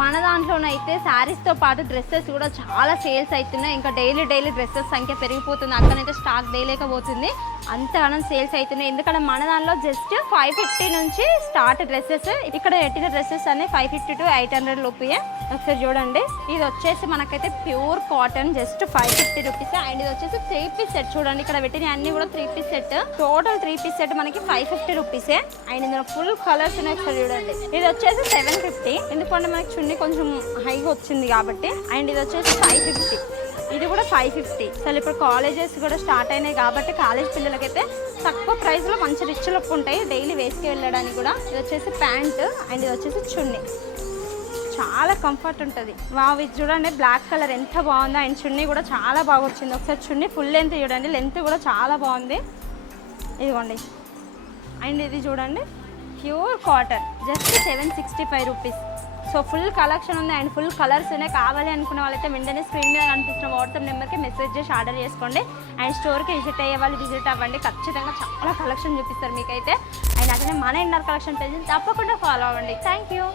మన దాంట్లోనైతే శారీస్తో పాటు డ్రెస్సెస్ కూడా చాలా సేల్స్ అవుతున్నాయి. ఇంకా డైలీ డ్రెస్సెస్ సంఖ్య పెరిగిపోతుంది. అక్కడైతే స్టాక్ వేయలేకపోతుంది, అంతగానం సేల్స్ అవుతున్నాయి. ఎందుకంటే మన దాంట్లో జస్ట్ 550 నుంచి స్టార్ట్ డ్రెస్సెస్. ఇక్కడ పెట్టిన డ్రెస్సెస్ అన్ని 550 to 800 రూపీయే. ఒకసారి చూడండి, ఇది వచ్చేసి మనకైతే pure cotton, just 550 rupees. And ఇది వచ్చేసి 3 పీస్ సెట్. చూడండి ఇక్కడ పెట్టిన అన్ని కూడా 3 piece set. Total 3 piece set మనకి 550 రూపీసే. అండ్ ఇందులో ఫుల్ కలర్స్ ఉన్నాయి. ఒకసారి చూడండి, ఇది వచ్చేసి 750. ఎందుకంటే మనకి చున్నీ కొంచెం హైగా వచ్చింది కాబట్టి. అండ్ ఇది వచ్చేసి 550, ఇది కూడా 550. అసలు ఇప్పుడు కాలేజెస్ కూడా స్టార్ట్ అయినాయి కాబట్టి కాలేజ్ పిల్లలకైతే తక్కువ ప్రైస్లో మంచి రిచ్ లుక్ ఉంటాయి, డైలీ వేసుకు వెళ్ళడానికి కూడా. ఇది వచ్చేసి ప్యాంట్ అండ్ ఇది వచ్చేసి చున్నీ, చాలా కంఫర్ట్ ఉంటుంది. వావ్, ఇది చూడండి బ్లాక్ కలర్ ఎంత బాగుందో. అండ్ చున్నీ కూడా చాలా బాగా వచ్చింది. ఒకసారి చున్నీ ఫుల్ లెంత్ చూడండి, లెంత్ కూడా చాలా బాగుంది. ఇదిగోండి. అండ్ ఇది చూడండి pure cotton, just 765 rupees. So full collection ఉంది అండ్ ఫుల్ కలర్స్ ఉన్నాయి. కావాలి అనుకున్న వాళ్ళైతే వెంటనే స్క్రీన్ మీద కనిపిస్తున్న వాట్సాప్ నెంబర్కి మెసేజ్ చేసి ఆర్డర్ చేసుకోండి. అండ్ స్టోర్కి విజిట్ అయ్యే వాళ్ళు విజిట్ అవ్వండి, ఖచ్చితంగా చాలా కలెక్షన్ చూపిస్తారు మీకైతే. అండ్ అట్లనే మన ఇన్నర్ కలెక్షన్ పేజ్ తప్పకుండా ఫాలో అవ్వండి. Thank you.